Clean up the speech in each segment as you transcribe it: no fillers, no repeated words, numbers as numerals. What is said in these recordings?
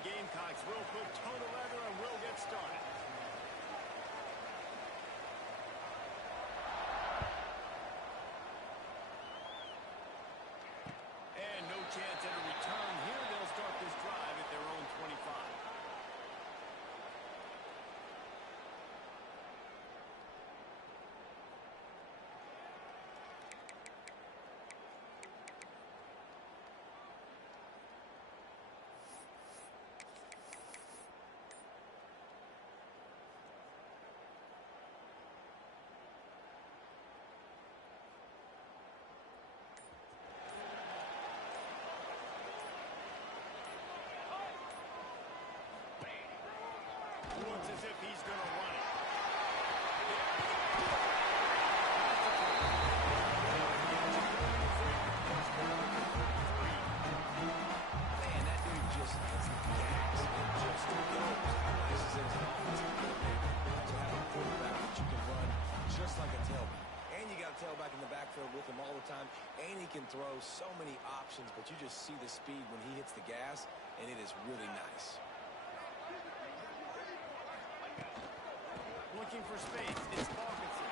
Gamecocks will put toe to leather and will get started. And no chance at a return here. They'll start this drive at their own 25. Looks as if he's going to run it. Man, that dude just has gas. It just goes. How nice is it as an offensive coordinator to have a quarterback that you can run just like a tailback? And you got a tailback in the backfield with him all the time, and he can throw so many options, but you just see the speed when he hits the gas, and it is really nice. Looking for space. It's Parkinson.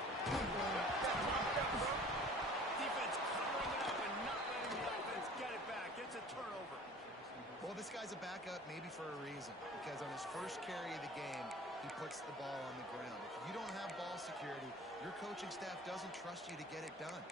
Defense covering it up and not letting the offense get it back. It's a turnover. Well, this guy's a backup maybe for a reason, because on his first carry of the game, he puts the ball on the ground. If you don't have ball security, your coaching staff doesn't trust you to get it done.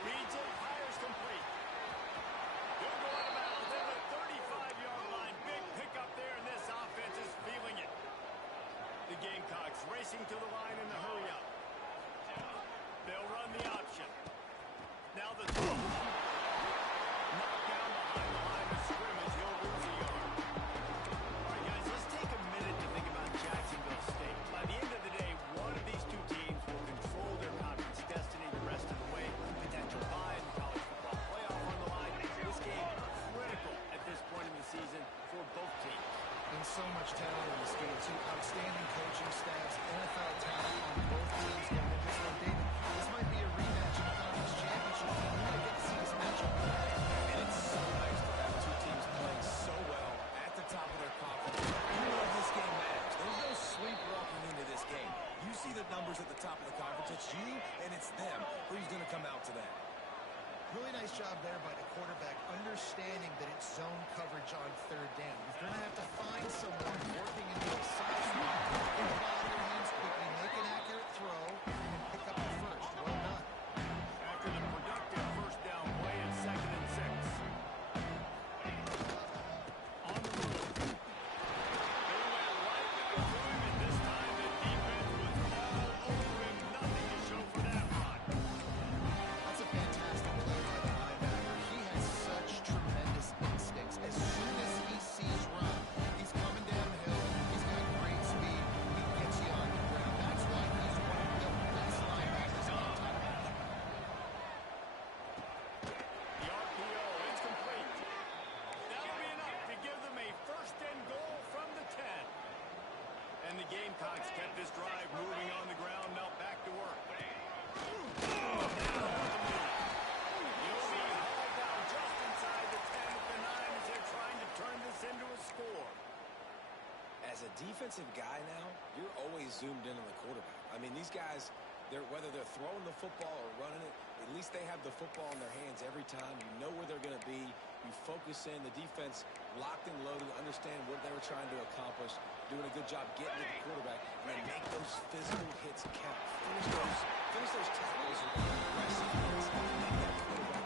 Reads it, fires complete. He'll go out of bounds at the 35-yard line. Big pickup there, and this offense is feeling it. The Gamecocks racing to the line in the hurry-up. They'll run the option. Now the throw. Knocked down behind the line of scrimmage. He'll lose a yard. All right, guys, let's take a minute to think about Jacksonville State. By the end of the day, one of these two teams will control their conference destiny the rest of the way. Potential bye in the college football playoff on the line. This game critical at this point in the season for both teams. And so much talent in this game, too. Outstanding coaching staffs, NFL talent on both teams going into this one. David, this might be a rematch in the conference championship. We might get to see this matchup today. And it's so nice to have two teams playing so well at the top of their conference. You know this game matters. There's no sleepwalking into this game. You see the numbers at the top of the conference. It's you and it's them. Who's going to come out today? Really nice job there by the quarterback, understanding that it's zone coverage on third down. You're going to have to find someone working into a side spot, get it out of your hands quickly, make an accurate throw, and pick up the first. Well done. After the productive first down play in 2nd and 6. On the move. They went right back to him, and this time the defense was all over him. Nothing to show for that run. That's a fantastic play by the linebacker. He has such tremendous instincts. As soon as he sees run, he's coming downhill. He's got great speed. He gets you on the ground. That's why he's one of the best linebackers on the top. The RPO is complete. That'll be enough to give them a first and goal from the 10. And the Gamecocks kept this drive moving on the ground. Now back to work. He'll be hauled down just inside the 10 at the 9 as they're trying to turn this into a score. As a defensive guy now, you're always zoomed in on the quarterback. I mean, these guys, whether they're throwing the football or running it, at least they have the football in their hands every time. You know where they're going to be. You focus in. The defense locked and loaded, understand what they were trying to accomplish, doing a good job getting to the quarterback, and then make those physical hits count. Finish those tackles with aggressive hits. Make that quarterback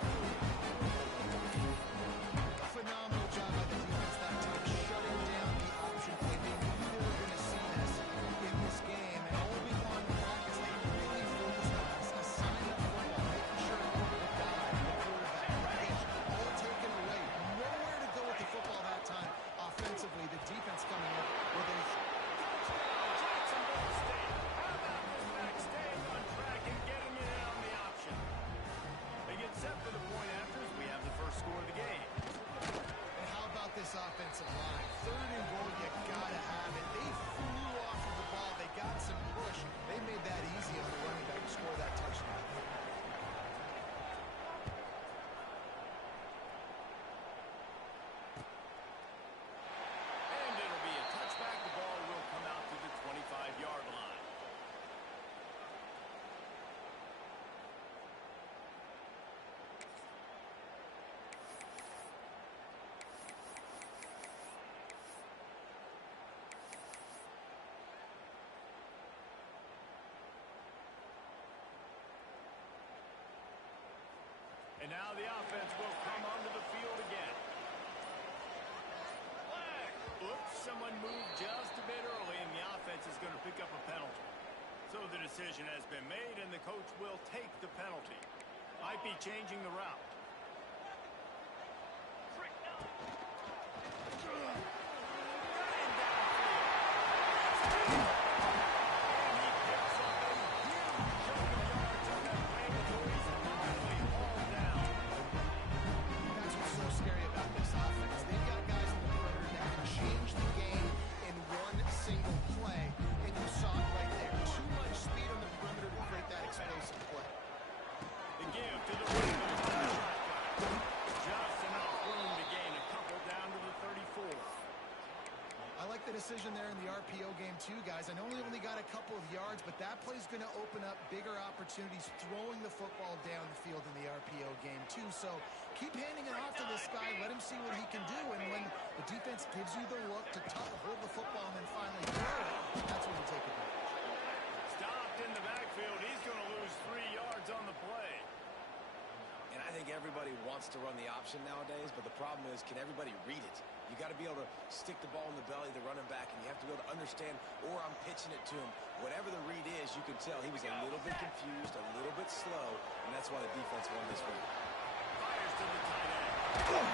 A phenomenal job by the defense that time, shutting down the option play. They knew they were going to see this in this game, and all week long in practice, they really focused on this, assigning the football, making sure the guy, the quarterback, the range, all taken away. Nowhere to go with the football that time. Offensively, the defense coming in with a Jacksonville State. How about this back staying on track and getting it in on the option? They get set for the point after And now the offense will come onto the field again. Oops, someone moved just a bit early, and the offense is going to pick up a penalty. So the decision has been made, and the coach will take the penalty. Might be changing the route. Decision there in the RPO game too, guys. I know he only got a couple of yards, but that play's going to open up bigger opportunities throwing the football down the field in the RPO game too. So keep handing it off to this guy. Let him see what he can do. And when the defense gives you the look to hold the football and then finally throw it, that's when you take it. Stopped in the backfield. He's going to lose 3 yards on the play. And I think everybody wants to run the option nowadays, but the problem is, can everybody read it? You got to be able to stick the ball in the belly of the running back, and you have to be able to understand, or I'm pitching it to him. Whatever the read is, you can tell he was a little bit confused, a little bit slow, and that's why the defense won this one. Fires to the tight end.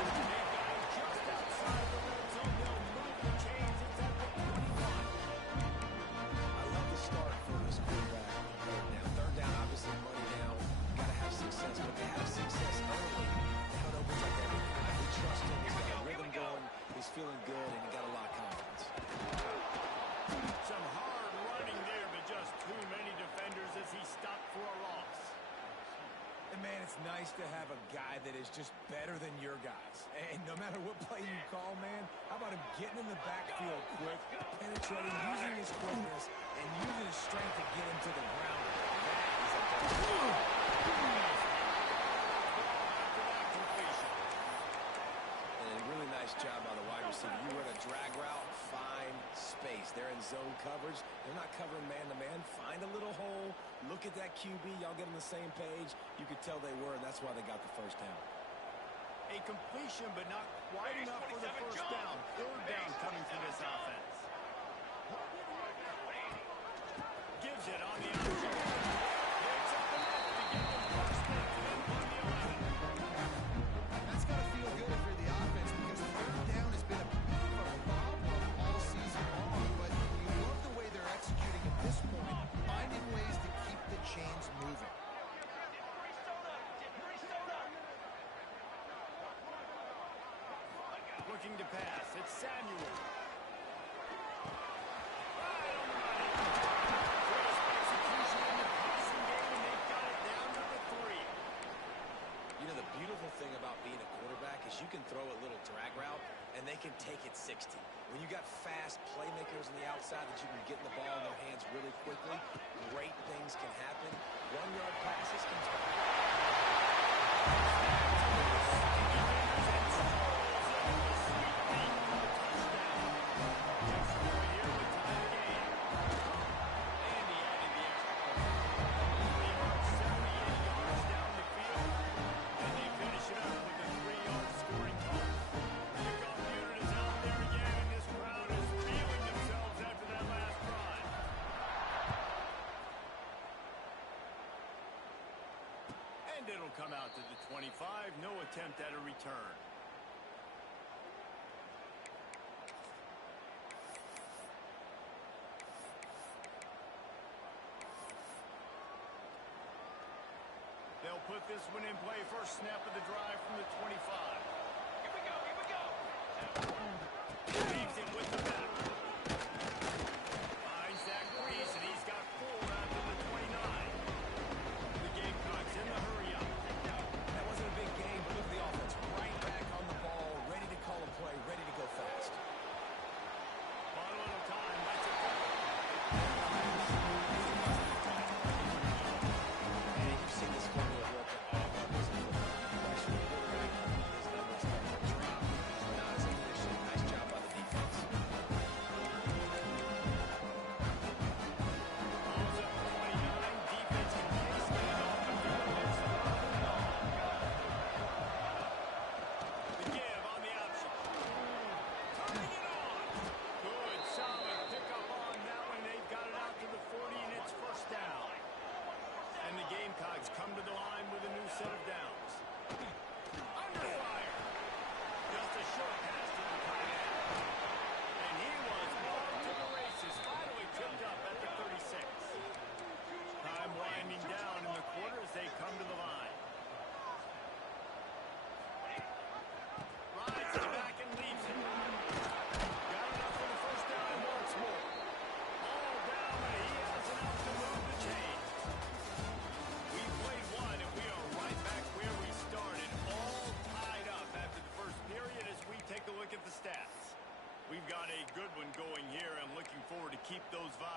They've got him just outside the red zone. They'll move the chains. It's at the 21. I love the start for this quarterback. Third down, obviously money down. Got to have success, but they have success early. Now it opens up everything. I trust him. He's got a rhythm going. He's feeling good, and he got a lot of confidence. Some hard running there, but just too many defenders as he stopped for a loss. And, man, it's nice to have a guy that is just better than your guys. And no matter what play you call, man, how about him getting in the backfield quick, penetrating, using his quickness, and using his strength to get him to the ground. That is a and a really nice job by the wide receiver. You run a drag route, find space. They're in zone coverage. They're not covering man-to-man. Find a little hole. Look at that QB. Y'all get on the same page. You could tell they were, and that's why they got the first down. A completion, but not quite enough for the first down. Third down coming for this offense. Gives it on the option. It's up enough to get the first down and on the 11. That's got to feel good for the offense because third down has been a bit of a problem all season long. But you love the way they're executing at this point, finding ways to keep the chains moving. Looking to pass. It's Samuel. You know, the beautiful thing about being a quarterback is you can throw a little drag route, and they can take it 60. When you got fast playmakers on the outside that you can get the ball in their hands really quickly, great things can happen. 1-yard passes can it'll come out to the 25. No attempt at a return. They'll put this one in play. First snap of the drive from the 25. Here we go, here we go. Leaves it with the back. Finds Zach Brees, and he's got 4 out to the 29. The Gamecocks in the hurry up. That wasn't a big game, but look at the offense. Right back on the ball, ready to call a play, ready to go fast. On a little time, that's it. And you've seen this formula work at all levels of football. You question the quarterback, his numbers start to drop. He's not as efficient. Nice job by the defense.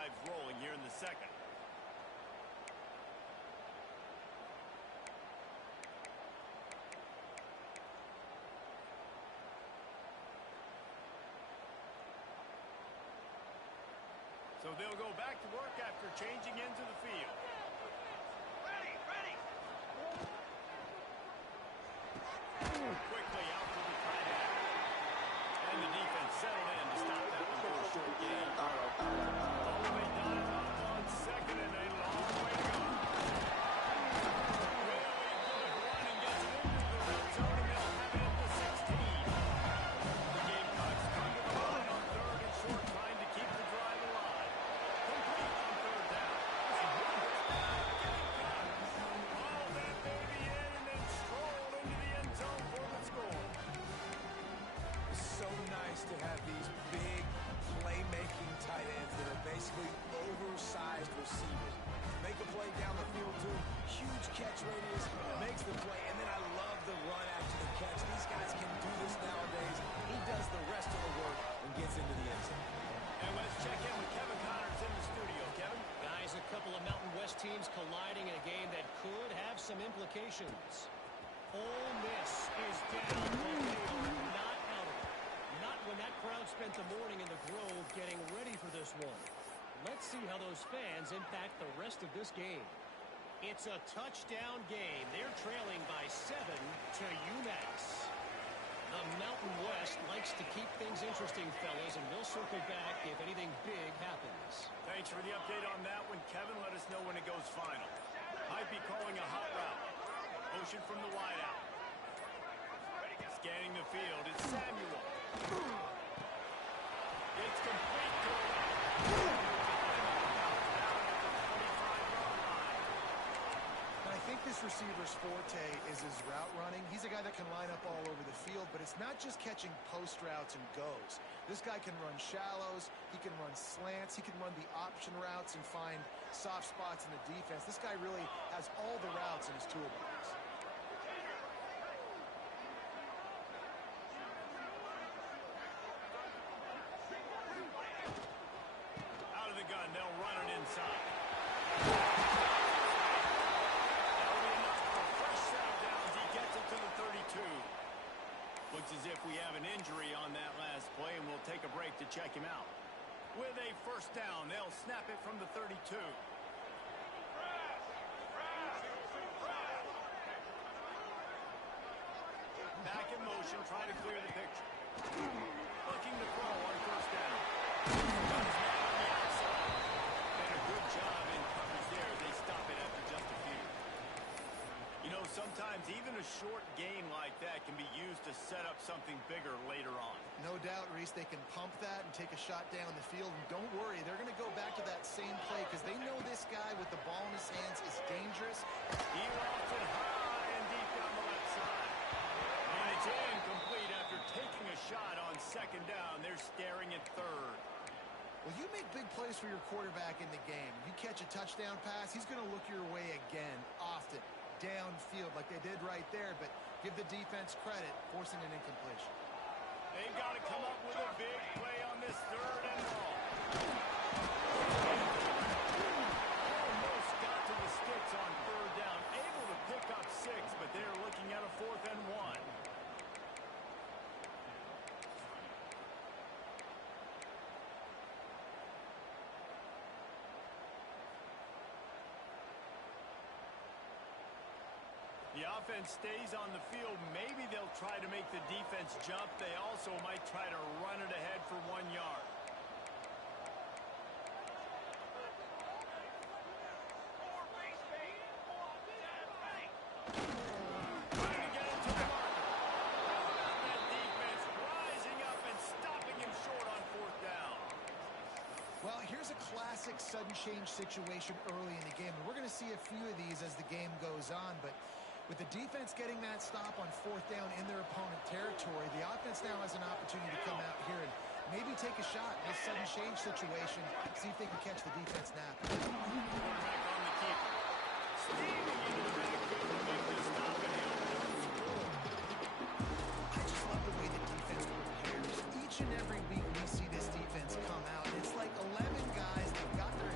drives rolling here in the second. So they'll go back to work after changing into the field. Ready. Quickly out for the tight end. And the defense settled in to stop that before a short gain. Oh, they dive up on second and a long way to go. Really good run and gets it into the red zone, and they'll have it at the 16. The Gamecocks come to the line on third and short, trying to keep the drive alive. Complete on third down. Haul that baby in and then stroll into the end zone for the score. It's so nice to have these big playmaking tight ends that are basically oversized receivers. Make a play down the field too. Huge catch radius, makes the play, and then I love the run after the catch. These guys can do this nowadays. He does the rest of the work and gets into the end zone. And let's check in with Kevin Connors in the studio. Kevin? Guys, a couple of Mountain West teams colliding in a game that could have some implications. Ole Miss is down, but they are not out of it. Not when that crowd spent the morning in the Grove getting ready for this one. Let's see how those fans impact the rest of this game. It's a touchdown game. They're trailing by 7 to UMass. The Mountain West likes to keep things interesting, fellas, and we'll circle back if anything big happens. Thanks for the update on that one, Kevin. Let us know when it goes final. Might be calling a hot route. Motion from the wideout. Scanning the field. It's Samuel. It's complete to the left. I think this receiver's forte is his route running. He's a guy that can line up all over the field, but it's not just catching post routes and goes. This guy can run shallows, he can run slants, he can run the option routes and find soft spots in the defense. This guy really has all the routes in his toolbox. Out of the gun, they'll run it inside. Looks as if we have an injury on that last play, and we'll take a break to check him out. With a first down, they'll snap it from the 32. Back in motion, trying to clear the picture. Looking to throw on first down. Got his man on the outside. And a good job in coverage there. They stop it after just a few. You know, sometimes even a short gain like that can be used to set up something bigger later on. No doubt, Reese, they can pump that and take a shot down the field. And don't worry, they're going to go back to that same play because they know this guy with the ball in his hands is dangerous. He lofts it high and deep down the left side. And it's incomplete after taking a shot on second down. They're staring at third. Well, you make big plays for your quarterback in the game. You catch a touchdown pass, he's going to look your way again, often, downfield like they did right there. But give the defense credit, forcing an incompletion. They've got to come up with a big play on this third and long. Almost got to the sticks on third down. Able to pick up 6, but they're looking at a 4th and 1. The offense stays on the field. Maybe they'll try to make the defense jump. They also might try to run it ahead for 1 yard. Trying to get him to the marker. That defense rising up and stopping him short on 4th down. Well, here's a classic sudden change situation early in the game. And we're going to see a few of these as the game goes on, but with the defense getting that stop on 4th down in their opponent territory, the offense now has an opportunity to come out here and maybe take a shot in this sudden change situation, see if they can catch the defense napping. Quarterback on the keeper. Steaming into the backfield to make this stop and he'll score. I just love the way the defense prepares. Each and every week we see this defense come out. It's like 11 guys, they've got their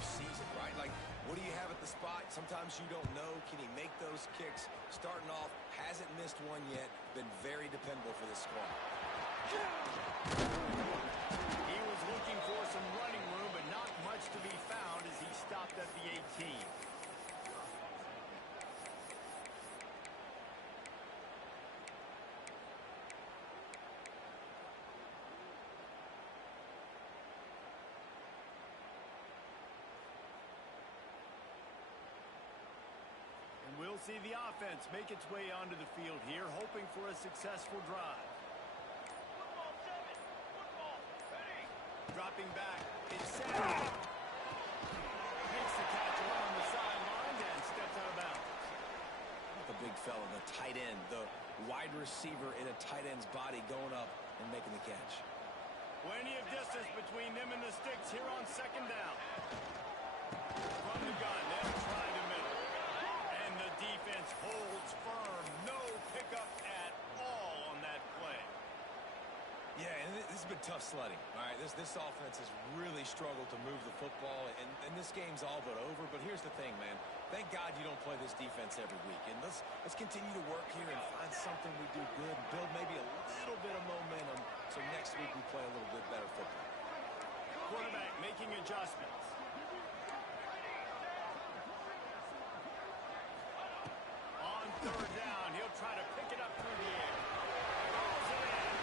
regular season, right? Like, what do you have at the spot? Sometimes you don't know. Can he make those kicks? Starting off, hasn't missed one yet. Been very dependable for this squad. He was looking for some running room, but not much to be found as he stopped at the 18. We'll see the offense make its way onto the field here, hoping for a successful drive. Dropping back, it's Samuel. Makes the catch along the sideline and steps out of bounds. The big fella, the tight end, the wide receiver in a tight end's body going up and making the catch. Plenty of distance between them and the sticks here on second down. From the gun, they'll try the middle. And the defense holds firm. No pickup at all on that play. Yeah, and this has been tough sledding. All right, this offense has really struggled to move the football, and this game's all but over. But here's the thing, man. Thank God you don't play this defense every week. And let's continue to work here and find something we do good and build maybe a little bit of momentum so next week we play a little bit better football. Quarterback making adjustments. On third down, he'll try to pick it up through the air. Throws it in.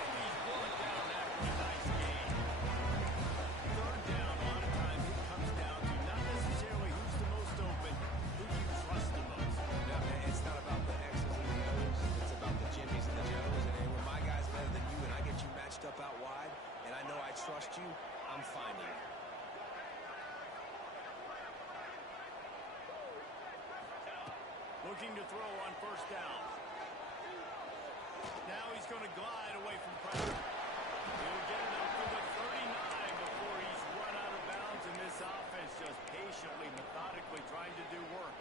And he's brought down after a nice gain. Third down, a lot of times it comes down to not necessarily who's the most open, who you trust the most. Yeah, it's not about the X's and the O's. It's about the Jimmys and the Joes. And when my guy's better than you and I get you matched up out wide, and I know I trust you, I'm finding it. Looking to throw on first down. Now he's going to glide away from pressure. He'll get it up to the 39 before he's run out of bounds, and this offense just patiently, methodically trying to do work.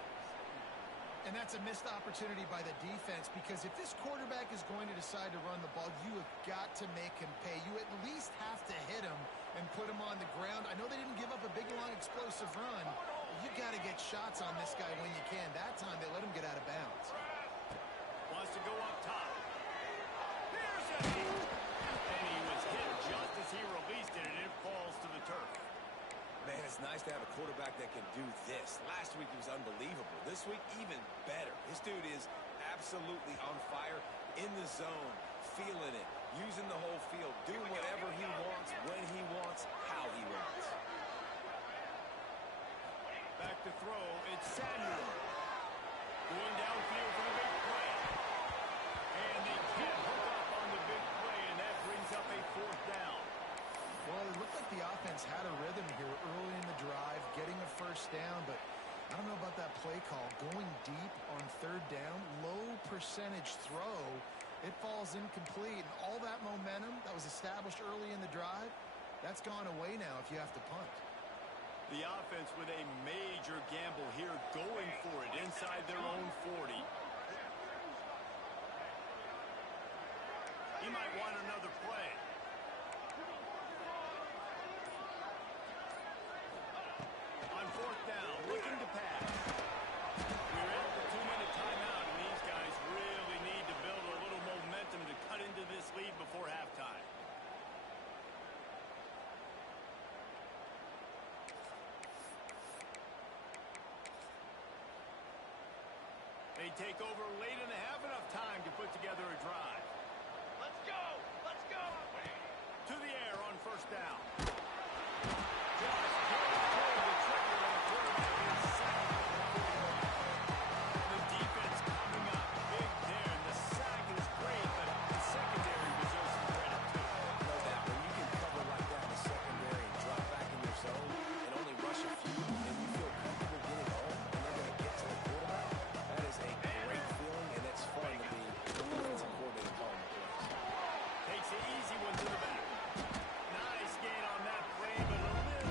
And that's a missed opportunity by the defense, because if this quarterback is going to decide to run the ball, you have got to make him pay. You at least have to hit him and put him on the ground. I know they didn't give up a big, long, explosive run. You got to get shots on this guy when you can. That time they let him get out of bounds. Wants to go up top. Here's a hit. And he was hit just as he released it, and it falls to the turf. Man, it's nice to have a quarterback that can do this. Last week he was unbelievable. This week, even better. This dude is absolutely on fire, in the zone, feeling it, using the whole field, doing whatever he wants, when he wants, how he wants. Back to throw, it's Samuel. Going downfield for the big play. And they can't hook up on the big play, and that brings up a fourth down. Well, it looked like the offense had a rhythm here early in the drive, getting a first down, but I don't know about that play call. Going deep on third down, low percentage throw, it falls incomplete. And all that momentum that was established early in the drive, that's gone away now if you have to punt. The offense with a major gamble here, going for it inside their own 40. He might want another play. On fourth down, looking to pass. We're at the 2-minute timeout, and these guys really need to build a little momentum to cut into this lead before halftime. They take over late in the half, enough time to put together a drive. Let's go! Let's go! To the air on first down. Just pulled the trigger, and the quarterback is sacked. The defense coming up big there, and the sack is great, but the secondary deserves some credit too. No doubt, when you can cover like that in the secondary and drop back in your zone and only rush a few, and you feel comfortable getting home, and they're going to get to the quarterback, that is a great feeling, and it's fun to be the defensive coordinator calling the plays. Takes the easy one to the back. Nice gain on that play, but a little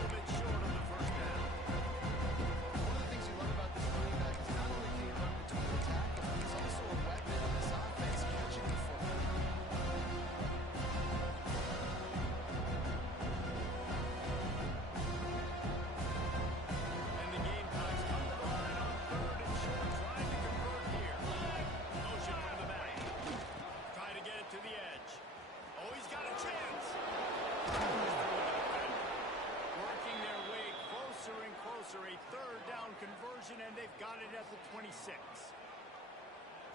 closer, a third down conversion, and they've got it at the 26.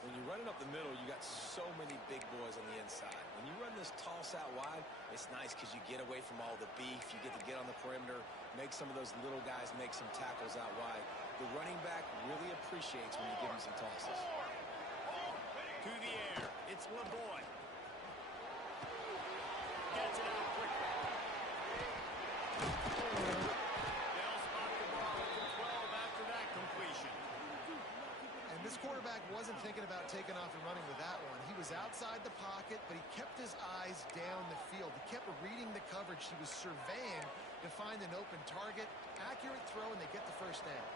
When you're running up the middle, you got so many big boys on the inside. When you run this toss out wide, it's nice because you get away from all the beef. You get to get on the perimeter, make some of those little guys make some tackles out wide. The running back really appreciates when you give him some tosses. To the air, it's LeBoy. Gets it out quickly. They'll spot the ball at the 12 after that completion. And this quarterback wasn't thinking about taking off and running with that one. He was outside the pocket, but he kept his eyes down the field. He kept reading the coverage. He was surveying to find an open target. Accurate throw, and they get the first down.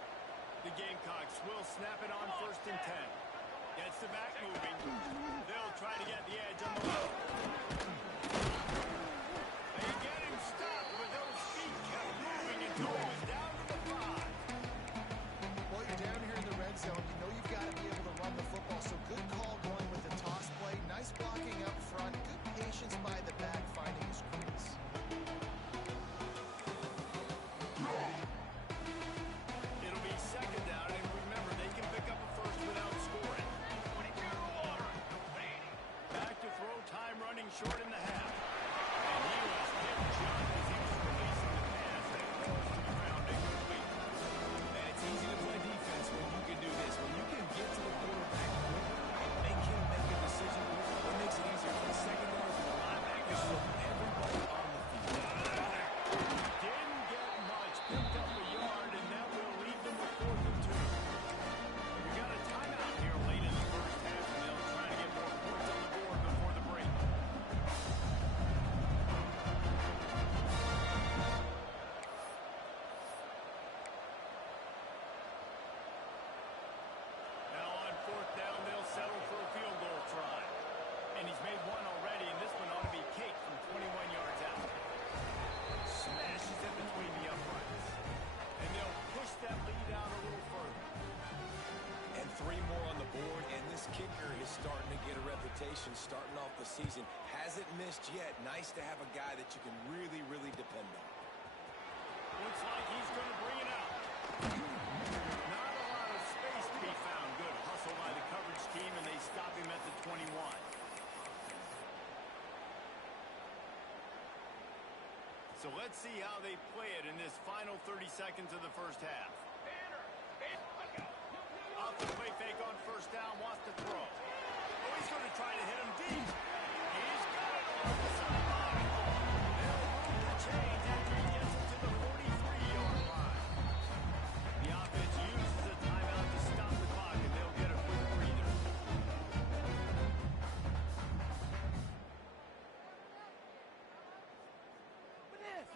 The Gamecocks will snap it on 1st and 10. Gets the back moving. They'll try to get the edge on the left. They get him stopped, but those feet kept moving until he was down to the 5. Well, you're down here in the red zone. You know you've got to be able to run the football. So good call going with the toss play. Nice blocking up front. Good patience by the back finding his crease. It'll be 2nd down, and remember, they can pick up a first without scoring. Back to throw, time running short in the half. And he was hit just as he was releasing the pass, and it falls to the ground incomplete. And it's easy to play defense when you can do this. When you can get to the quarterback quick, make him make a decision. It makes it easier for the secondary, for the linebackers, for everybody on the field. Didn't get much, picked up a yard, and that will leave them with 4th and 2. We got a timeout here late in the first half, and they'll try to get more points on the board before the break. Now on 4th down, they'll settle for a field goal try. And he's made one already, and this one ought to be cake from 21 yards out. Smashes it between the uprights. And they'll push that lead out a little further. And 3 more on the board, and this kicker is starting to get a reputation starting off the season. Hasn't missed yet. Nice to have a guy that you can really, really depend on. Looks like he's going to bring it out. Not a lot of space to be found. Good hustle by the coverage team, and they stop him at the 21. So let's see how they play it in this final 30 seconds of the first half. Off the play fake on 1st down, wants to throw. Oh, he's going to try to hit him deep. He's got it on the sideline. They'll move the change after he gets it to the 43-yard line. The offense uses a timeout to stop the clock, and they'll get a quick breather.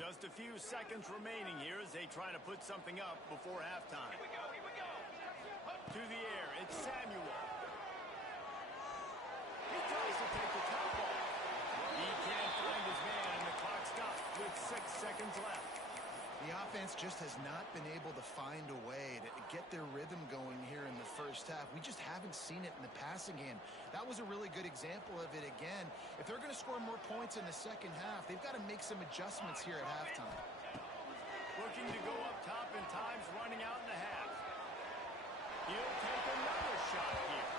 Just a few seconds remaining here as they try to put something up before halftime. To the air, it's Samuel. He tries to take the top ball. He can't find his man, and the clock stops with 6 seconds left. The offense just has not been able to find a way to get their rhythm going here in the first half. We just haven't seen it in the passing game. That was a really good example of it again. If they're going to score more points in the second half, they've got to make some adjustments here at halftime. Looking to go up top, and time's running out in the half. He'll take another shot here.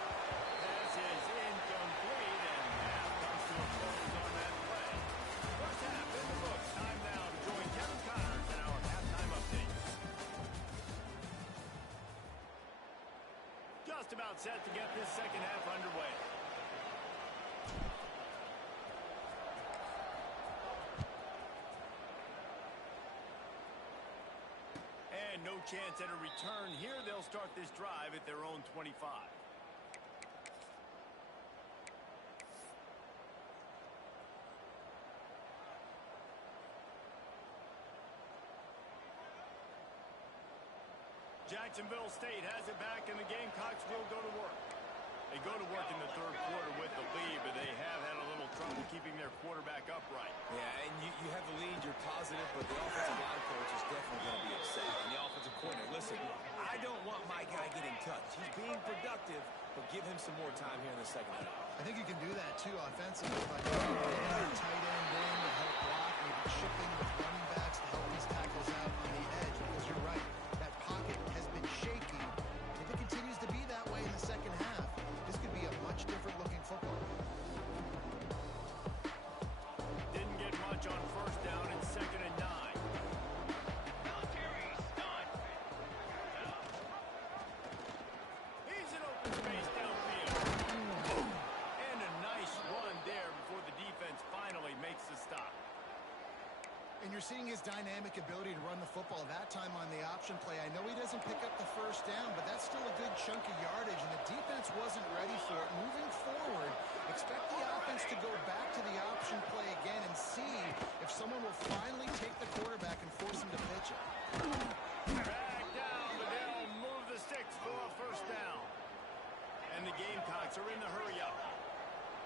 Pass is incomplete, and half comes to a close on that play. First half in the books. Time now to join Kevin Connors in our halftime updates. Just about set to get this second half underway. And no chance at a return here. They'll start this drive at their own 25. Jacksonville State has it back, and the Gamecocks will go to work. They go to work in the 3rd quarter with the lead, but they have had a little trouble keeping their quarterback upright. Yeah, and you have the lead, you're positive, but the offensive line coach is definitely going to be upset. And the offensive coordinator, listen, I don't want my guy getting touched. He's being productive, but give him some more time here in the second half. I think you can do that, too, offensively, by getting your tight end in to help block, maybe chipping with running backs to help these tackles out on the edge, because you're right. That you're seeing his dynamic ability to run the football. That time on the option play, I know he doesn't pick up the first down, but that's still a good chunk of yardage, and the defense wasn't ready for it. Moving forward, expect the offense to go back to the option play again and see if someone will finally take the quarterback and force him to pitch it. Back down, but they'll move the sticks for a first down. And the Gamecocks are in the hurry-up.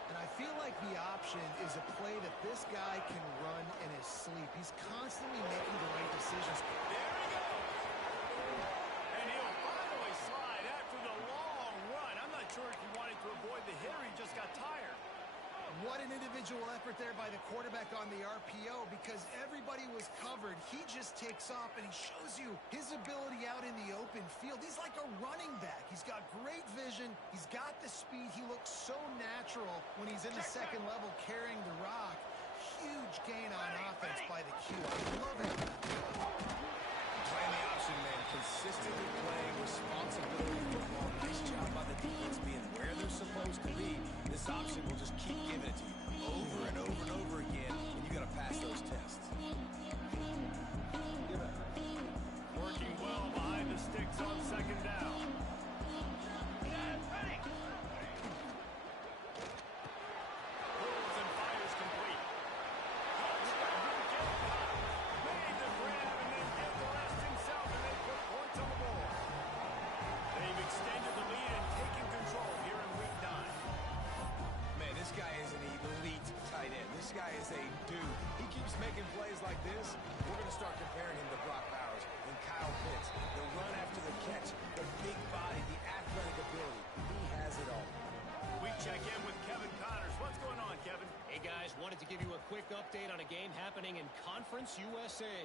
And I feel like the option is a play that this guy can run in his sleep. He's constantly making the right decisions. There he goes. And he'll finally slide after the long run. I'm not sure if he wanted to avoid the hit or he just got tired. What an individual effort there by the quarterback on the RPO, because everybody was covered. He just takes off, and he shows you his ability out in the open field. He's like a running back. He's got great vision. He's got the speed. He looks so natural when he's in the second level carrying the rock. Huge gain on offense by the Q. I love it. Playing the option man, consistently playing responsibility football. Nice job by the defense being where they're supposed to be. This option will just keep giving it to you over and over and over again, and you got to pass those tests. Working well behind the sticks on second down. Pulls and fires complete. Made the grab and then did the rest himself, and they put points on the board. They've extended the lead and taken control here in week 9. Man, this guy is an elite tight end. This guy is a dude. He keeps making plays like this. We're going to start comparing him to Brock Bowers and Kyle Pitts. The run after the catch, the big body, the athletic ability. He has it all. We check in with Kevin Connors. What's going on, Kevin? Hey, guys, wanted to give you a quick update on a game happening in Conference USA.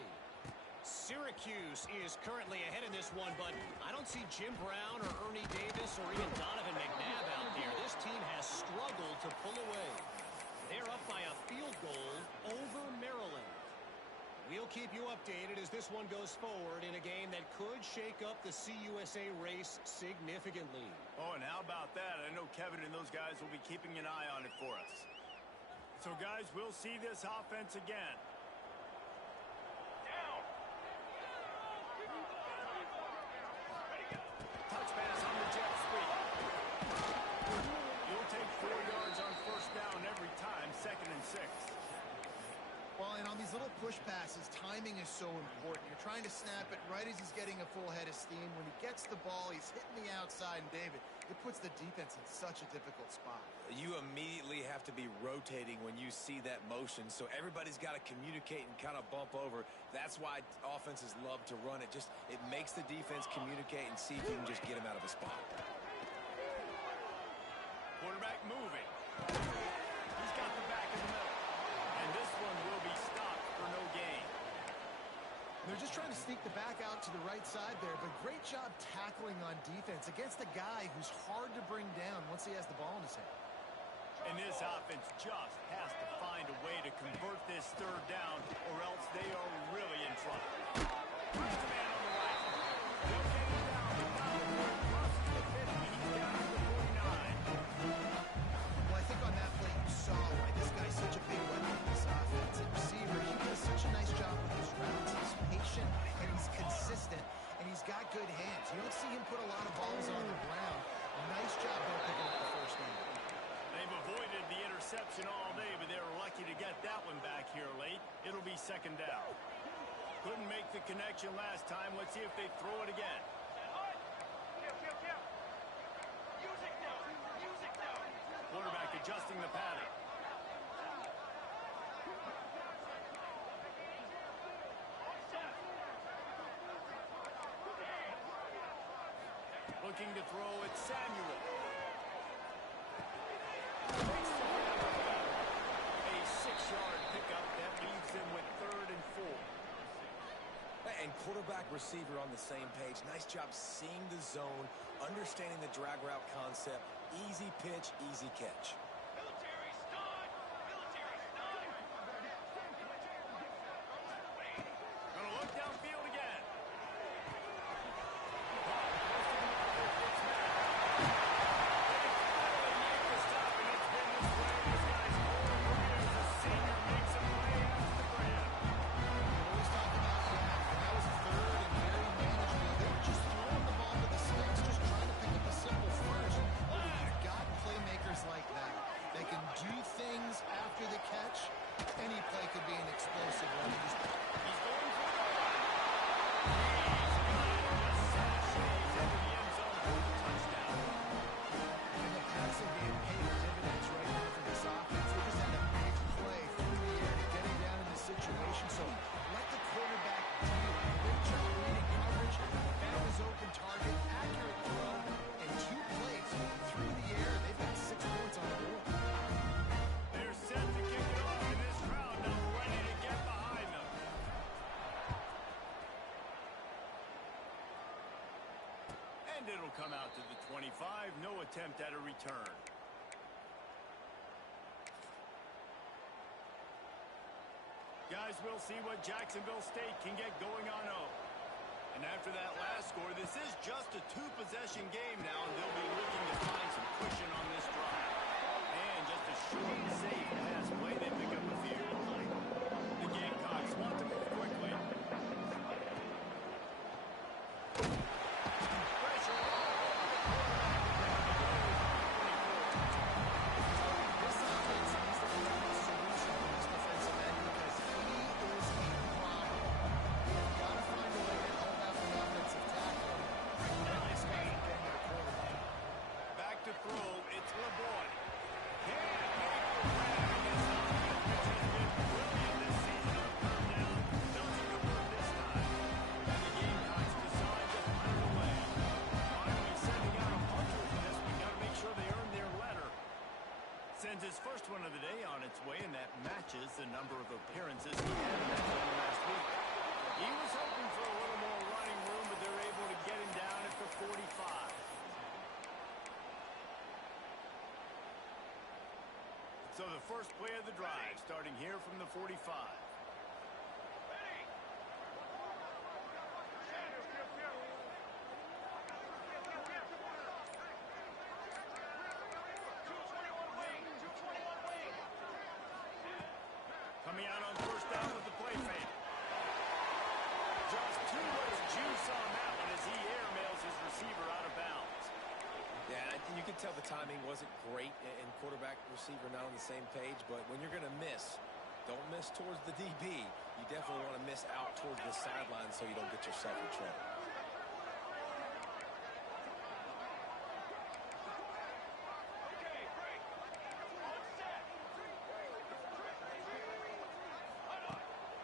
Syracuse is currently ahead in this one, but I don't see Jim Brown or Ernie Davis or even Donovan McNabb out there. This team has struggled to pull away. They're up by a field goal over Maryland. We'll keep you updated as this one goes forward in a game that could shake up the CUSA race significantly. Oh, and how about that? I know Kevin and those guys will be keeping an eye on it for us. So, guys, we'll see this offense again. Touch pass on the jet sweep. You'll take 4 yards on first down every time, 2nd and 6. Well, and on these little push passes, timing is so important. You're trying to snap it right as he's getting a full head of steam. When he gets the ball, he's hitting the outside, and David, it puts the defense in such a difficult spot. You immediately have to be rotating when you see that motion, so everybody's got to communicate and kind of bump over. That's why offenses love to run it. It makes the defense communicate and see if you can just get him out of a spot. Quarterback moving. He's got the back in the middle. And this one will be stopped for no gain. They're just trying to sneak the back out to the right side there, but great job tackling on defense against a guy who's hard to bring down once he has the ball in his hand. And this offense just has to find a way to convert this 3rd down, or else they are really in trouble. Here's the man on the right. They'll get him down. Crosses the 50. He's down to the 49. Well, I think on that play you saw why this guy's such a big weapon in this offense. At receiver, he does such a nice job with his routes. He's patient, and he's consistent, and he's got good hands. You don't see him put a lot of balls on the ground. Nice job there picking up the first down. They've avoided the interception all day, but they're lucky to get that one back here late. It'll be 2nd down. Couldn't make the connection last time. Let's see if they throw it again. Quarterback adjusting the pattern. Looking to throw it, Samuel. A 6-yard pickup that leaves them with 3rd and 4. And quarterback receiver on the same page. Nice job seeing the zone, understanding the drag route concept. Easy pitch, easy catch. Gonna look downfield again. And it'll come out to the 25. No attempt at a return. Guys, we'll see what Jacksonville State can get going on 0. And after that last score, this is just a two-possession game now, and they'll be looking to find some cushion on this drive. And just a short, safe pass play, they pick up a few. The Gamecocks want to move quickly. Pressure all This offense needs to find a solution for this defensive end because he is a problem. You've got to find a way to help out the offensive tackle. This guy's been the quarterback. back to throw. It's LeBoy. Can't make the grab in this offense, which has been brilliant this season on third down. Doesn't convert this time. And the Gamecocks decide to punt it away. Finally sending out a punter for this one. Got to make sure they earn their letter. Sends his first one of the day on its way, and that matches the number of appearances he had in that zone last week. He was hoping for a little more running room, but they're able to get him down at the 45. So the first play of the drive, starting here from the 45. Coming out on first down with the play fake. Just too much juice on that one as he airmails his receiver out of bounds. Yeah, and you can tell the timing wasn't great, and quarterback receiver not on the same page, but when you're going to miss, don't miss towards the DB. You definitely want to miss out towards the sideline so you don't get yourself in trouble.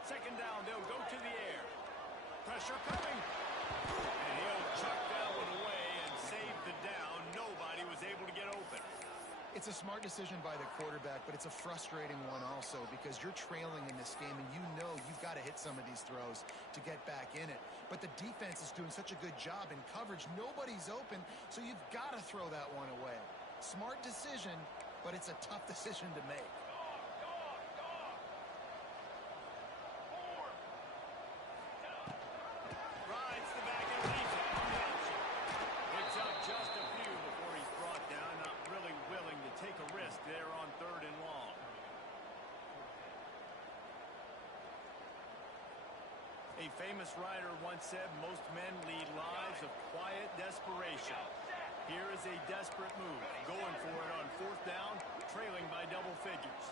Second down, they'll go to the air. Pressure coming. And he'll chuck that one away and save the down. Nobody was able to get open. It's a smart decision by the quarterback, but it's a frustrating one also because you're trailing in this game and you know you've got to hit some of these throws to get back in it. But the defense is doing such a good job in coverage. Nobody's open, so you've got to throw that one away. Smart decision, but it's a tough decision to make. Rides the back and leaves it on the option. Picks up just a few before he's brought down. Not really willing to take a risk there on third and long. A famous writer once said, most men lead lives of quiet desperation. Here is a desperate move, going for it on fourth down, trailing by double figures.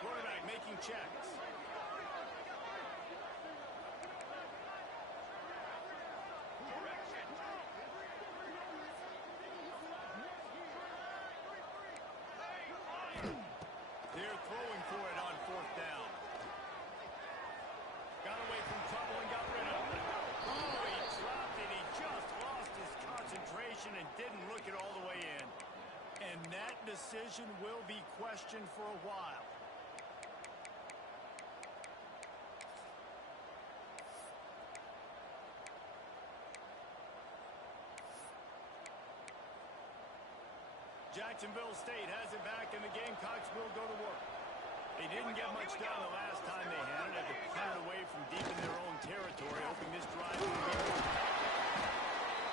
Quarterback making checks. They're throwing for it on fourth down. Got away from trouble and got rid of it. Oh, he dropped it. He just lost his concentration and didn't look it all the way in. And that decision will be questioned for a while. Jacksonville State has it back, and the Gamecocks will go to work. They didn't get much done the last time they had it. Had to punt it away from deep in their own territory, hoping this drive will be more.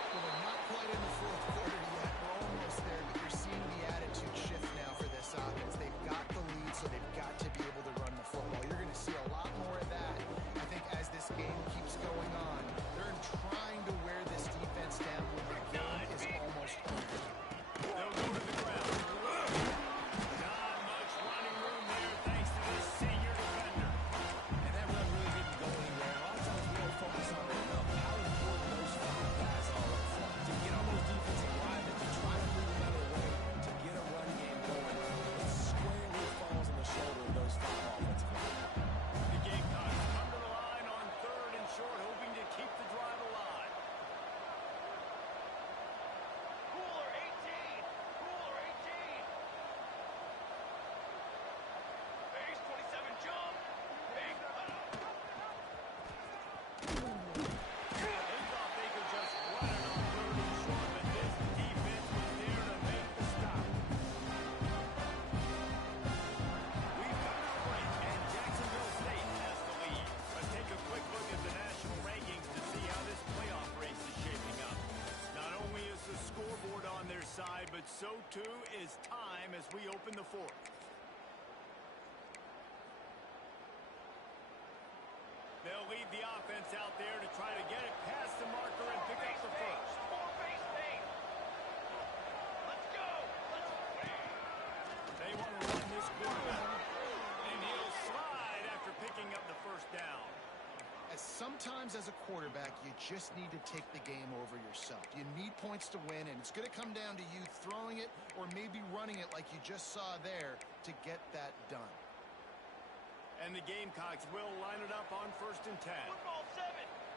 Well, we're not quite in the fourth quarter yet. We're almost there, but you're seeing the attitude shift now for this offense. They've got the lead, so they've got to be able to run the football. You're going to see a lot more of that, I think, as this game keeps going on. They're trying to wear this defense down when the game is almost over. They'll go to the ground. Not much running room there thanks to this senior defender. And that run really didn't go anywhere. A lot of times we don't focus on that enough. so too is time as we open the fourth. They'll lead the offense out there to try to get it past the marker and pick up the first. They want to run this quarterback. And he'll slide after picking up the first down. Sometimes as a quarterback, you just need to take the game over yourself. You need points to win, and it's going to come down to you throwing it or maybe running it like you just saw there to get that done. And the Gamecocks will line it up on 1st and 10. Football 7.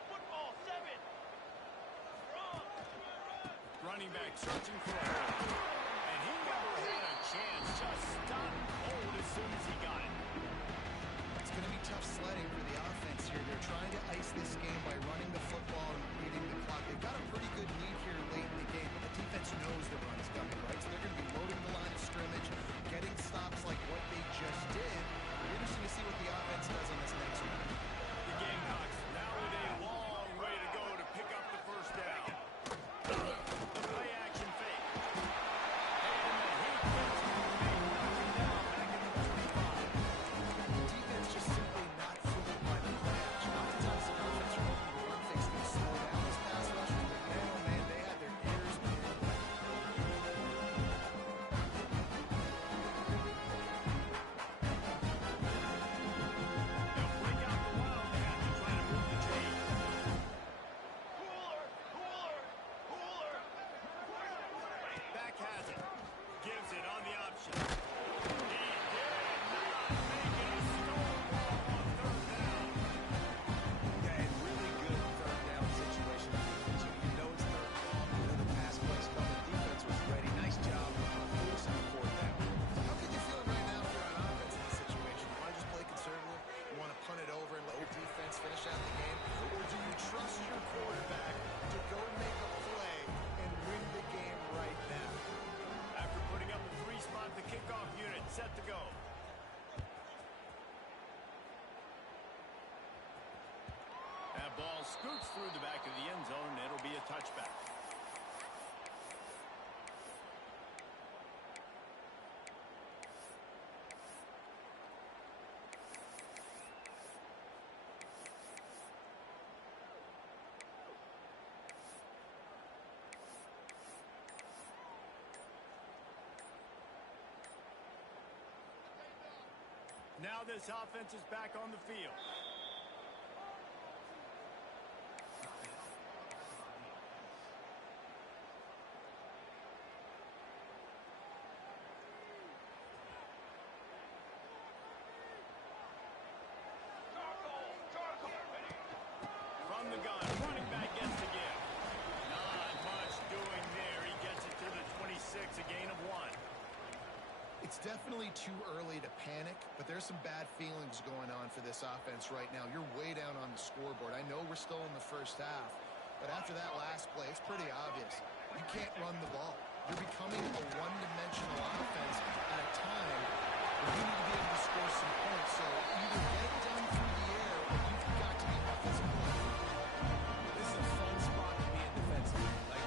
Football 7. Running back searching for a hole. And he never had a chance. Just stopped cold as soon as he got it. It's going to be tough sledding for the offense here. They're trying to ice this game by running the football and beating the clock. They've got a pretty good lead here late in the game, but the defense knows the run is coming, right? So they're going to be loading the line of scrimmage, getting stops like what they just did. Interesting to see what the offense does on this next one. The Gamecocks now with a long way to go to pick up the first down. The play action fake. And the heat gets him to make nothing down back at the 35. The defense just simply not fooled by the play action. Oftentimes the offense are looking to run fix things, slow down this pass rush. Man, they had their ears pinned. Back has it. Gives it on the option. He did not make it a stonewall on 3rd down. Yeah, and really good third down situation. You know it's third down. You know the pass plays coming. Defense was ready. Nice job forcing the 4th down. How can you feel right now if you're on offense in this situation? You want to just play conservative? You want to punt it over and let your defense finish out the game? Or do you trust your quarterback to go make a play and win the game right now? After putting up a 3-spot, the kickoff unit set to go. That ball scoots through the back of the end zone. It'll be a touchback. Now this offense is back on the field. From the gun, running back gets the give. Not much doing there. He gets it to the 26, a gain of 1. It's definitely too early to panic, but there's some bad feelings going on for this offense right now. You're way down on the scoreboard. I know we're still in the first half, but after that last play, it's pretty obvious. You can't run the ball. You're becoming a one-dimensional offense at a time where you need to be able to score some points. So either get it done through the air or you've got to be offensive. This is a fun spot to be in defensively. Like,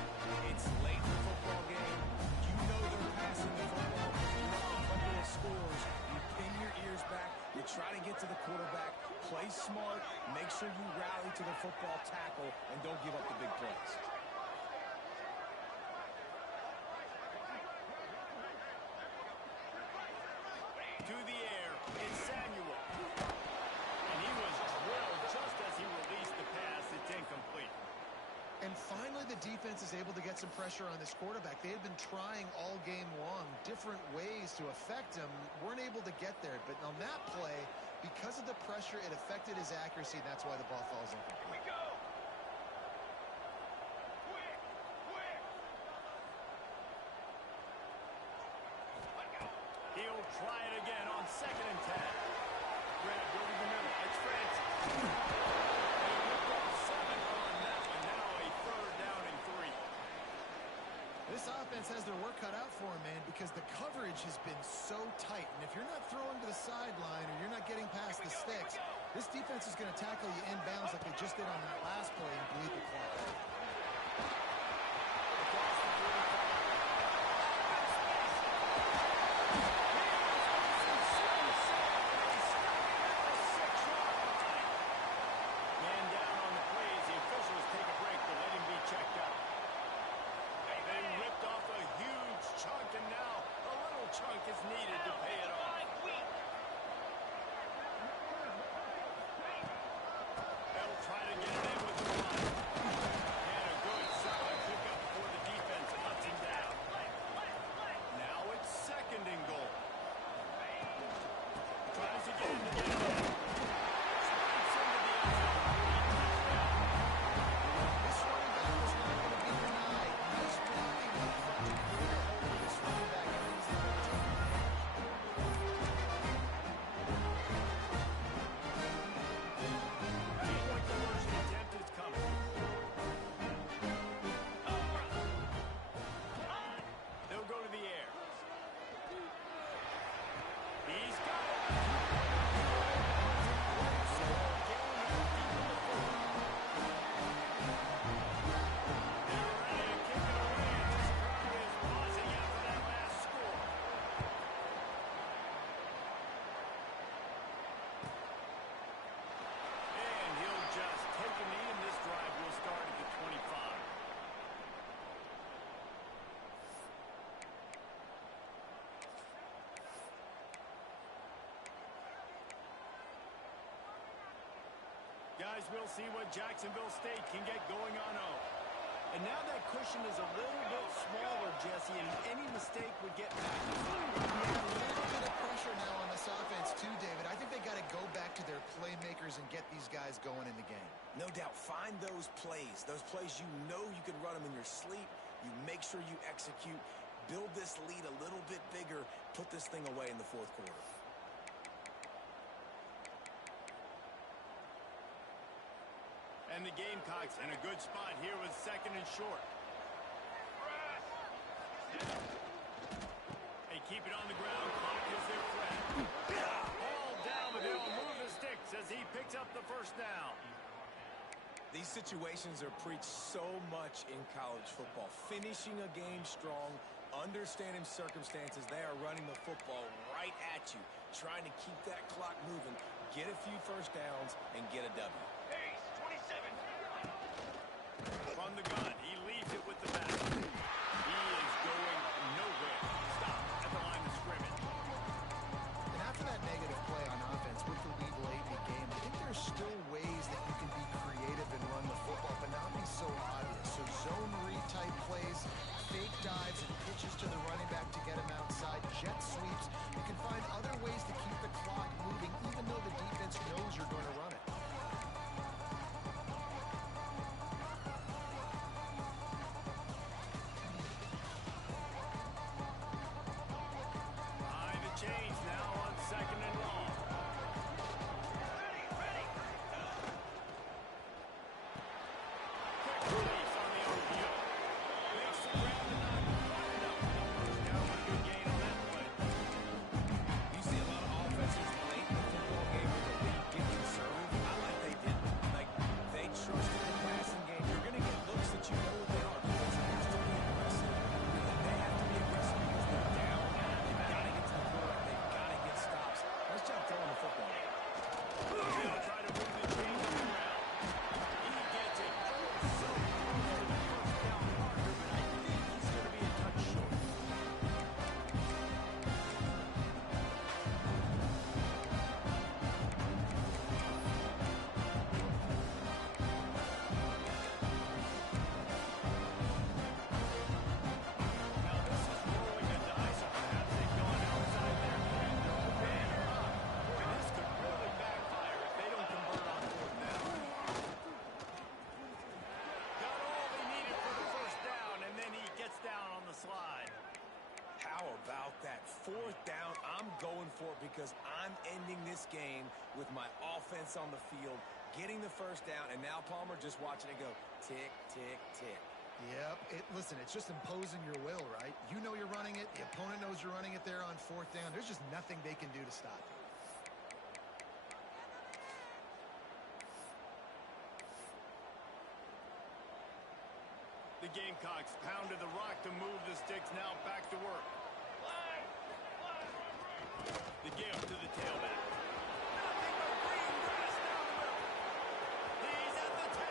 it's late in the football game. You know they're passing the football. You're up a couple of scores. You pin your ears back. You try to get to the quarterback. Play smart. Make sure you rally to the football tackle and don't give up the big plays. To the air is Samuel. And he was drilled just as he released the pass. It's incomplete. And finally, the defense is able to get some pressure on this quarterback. They had been trying all game long, different ways to affect him, weren't able to get there. But on that play, because of the pressure, it affected his accuracy, and that's why the ball falls incomplete. Here we go. Quick, quick. He'll try it again on 2nd and 10. Grab over the middle. It's Francis. They look up 7 on that one. Now a 3rd down and 3. This offense has their work cut out for them, man, because the coverage has been so tight. And if you're not throwing to the sideline or you're not getting past the sticks, this defense is going to tackle you inbounds like they just did on that last play and bleed the clock. Across the 45. needed to pay it off. They'll try to get it in with the run. And a good, solid pickup before the defense cuts him down. Now it's second and goal. Tries to get into the end. Sprints into the end zone. This running back was not going to be denied. Nice blocking up front to clear over this running back and he's able to take advantage. Point conversion attempt is coming. They'll go to the air. He's got it. They're ready to kick it away, and this crowd is buzzing after that last score. And he'll just take a knee, and this drive will start at the 25. Guys, we'll see what Jacksonville State can get going on 0. And now that cushion is a little bit smaller, Jesse, and any mistake would get back to fire. Yeah, a little bit of pressure now on this offense too, David. I think they got to go back to their playmakers and get these guys going in the game. No doubt, find those plays you know you can run them in your sleep. You make sure you execute, build this lead a little bit bigger, put this thing away in the fourth quarter. And the Gamecocks in a good spot here with second and short. They keep it on the ground. Clock is their friend. Ball down, but they'll move the sticks as he picks up the first down. These situations are preached so much in college football. Finishing a game strong, understanding circumstances. They are running the football right at you, trying to keep that clock moving, get a few first downs, and get a W. Ace, 27. From the gun, he leads it with the back. He is going nowhere. Stop at the line of scrimmage. And after that negative play on offense with the lead late in the game, I think there's still ways that you can be creative and run the football, but not be so obvious. So zone read type plays, fake dives and pitches to the running back to get him outside, jet sweeps. You can find other ways to keep the clock moving, even though the defense knows you're going to run it. Behind the chains now on second and long. Quick release on the RPO. Makes the ground and not quite enough for the first down. A good gain on that play. You see a lot of offenses late in the football game where the lead get conservative. I like they did. Like, they trusted the passing game. You're going to get looks that you know what they are. Defense has to be aggressive. They have to be aggressive because they're down. They've got to get to the quarterback. They've got to get stops. Nice job throwing the football. He'll try to move the chains around. He gets it so close to the first down marker, but I think he's going to be a touch short. Now this is rolling the dice, or perhaps they've gone outside their head. Man, boy, this could really backfire if they don't convert on fourth down. Got all they needed for the first down, and then he gets down on the slide. How about that? Fourth down, I'm going for it because I'm ending this game with my offense on the field, getting the first down, and now Palmer just watching it go tick, tick, tick. Yep. Listen, it's just imposing your will, right? You know you're running it. The opponent knows you're running it there on fourth down. There's just nothing they can do to stop it. The Gamecocks pounded the rock to move the sticks, now back to work. The give to the tailback. Nothing but green grass down the middle. He's at the 10.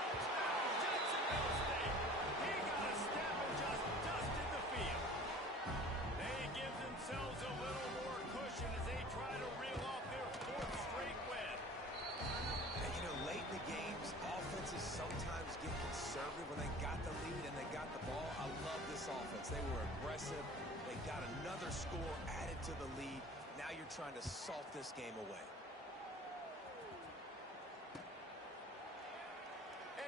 Touchdown, Jacksonville State. He got a step and just dusted the field. They give themselves a trying to salt this game away.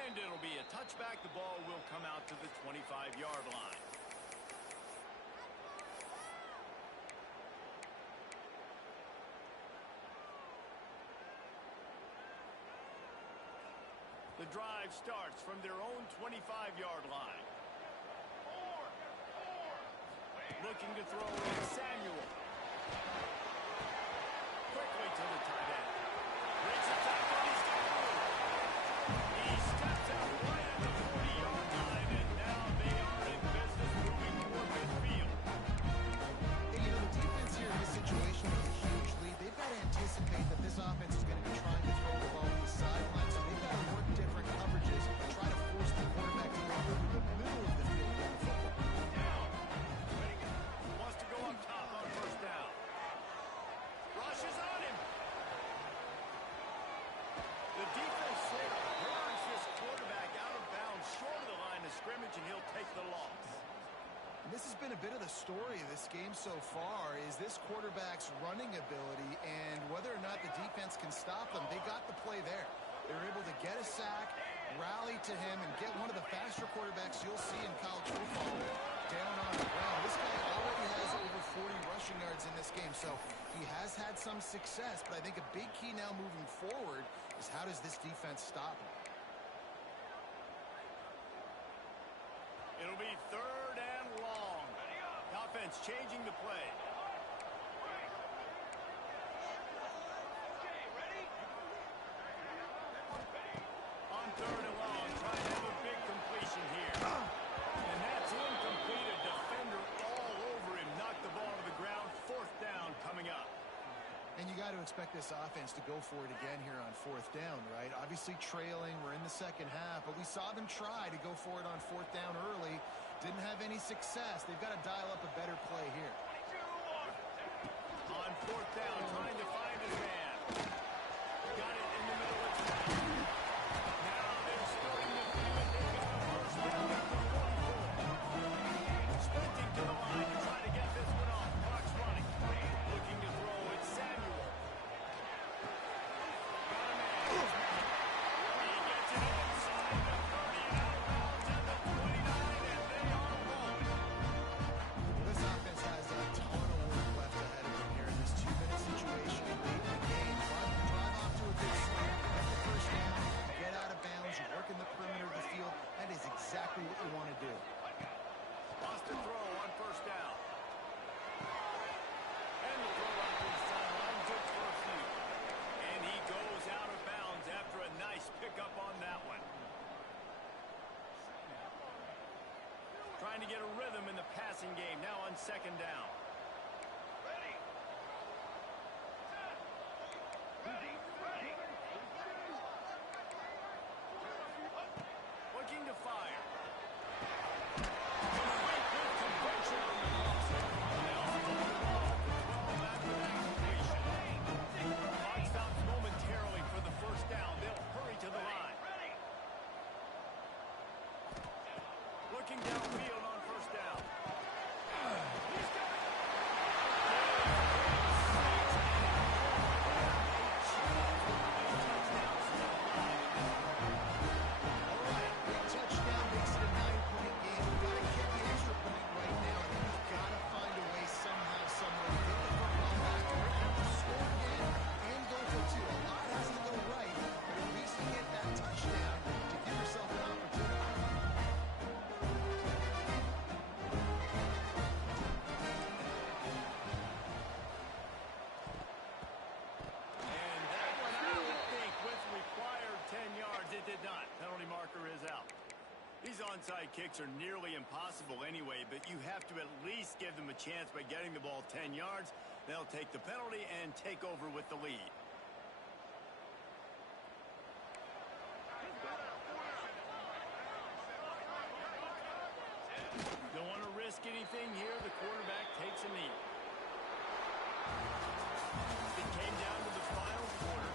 And it'll be a touchback. The ball will come out to the 25-yard line. The drive starts from their own 25-yard line. Looking to throw in Samuel. Quickly to the tight end. Breaks a tackle and he's through. He steps out right at the 40-yard line, and now they are in business moving toward midfield. Hey, you know, the defense here in this situation with a huge lead, they've got to anticipate that this offense is going to be trying to throw the ball to the sideline, so they've got to work different coverages and try to force the quarterback to go through the middle of the field with the football. Wants to go up top on first down. Rushes on him. The defense sort of burns this quarterback out of bounds short of the line of scrimmage, and he'll take the loss. And this has been a bit of the story of this game so far, is this quarterback's running ability and whether or not the defense can stop them. They got the play there. They were able to get a sack, rally to him, and get one of the faster quarterbacks you'll see in college football down on the ground. This guy already has over 40 rushing yards in this game, so he has had some success, but I think a big key now moving forward is how does this defense stop him? It'll be third and long. The offense changing the play. On third and long, trying to have a big completion here. And that's incomplete. A defender all over him. Knocked the ball to the ground. Fourth down coming up. And you got to expect this offense to go for it again here on fourth down, right? Obviously trailing, we're in the second half, but we saw them try to go for it on fourth down early. Didn't have any success. They've got to dial up a better play here. On fourth down, trying to find his man. Got it in the middle of the track. Now they're starting to feel it. They got a first down at the 44. Sprinting to the line to try to get this one off. Clock's running. Looking to throw. It's Samuel. Got a man. He gets it inside the 30 and out of bounds at the 29, and they are rolling. This offense has a ton of work left ahead of them here in this 2-minute situation late in the game. Drive off to a good start, get the first down, get out of bounds, you work in the perimeter of the field. That is exactly what you want to do. Lost a throw on first down. And the throw out to the sideline, good for a few. And he goes out of bounds after a nice pickup on that one. Trying to get a rhythm in the passing game, now on second down. Looking to fire. Complete with conviction on the offset. They'll throw the ball at the 12 after that completion. Clock stops momentarily for the first down. They'll hurry to the line. Looking downfield on first down. He's got it. All right, big touchdown makes it a 9-point game. We've got to get the extra point right now, and then we've got to find a way somehow, somewhere to get the football back, bring them to score again, and go for two. A lot has to go right, but at least you get that touchdown to give yourself an opportunity. And that one, I would think, with required 10 yards, it did not. Penalty marker is out. These onside kicks are nearly impossible anyway, but you have to at least give them a chance by getting the ball 10 yards. They'll take the penalty and take over with the lead. Don't want to risk anything here. The quarterback takes a knee. It came down to the final quarter.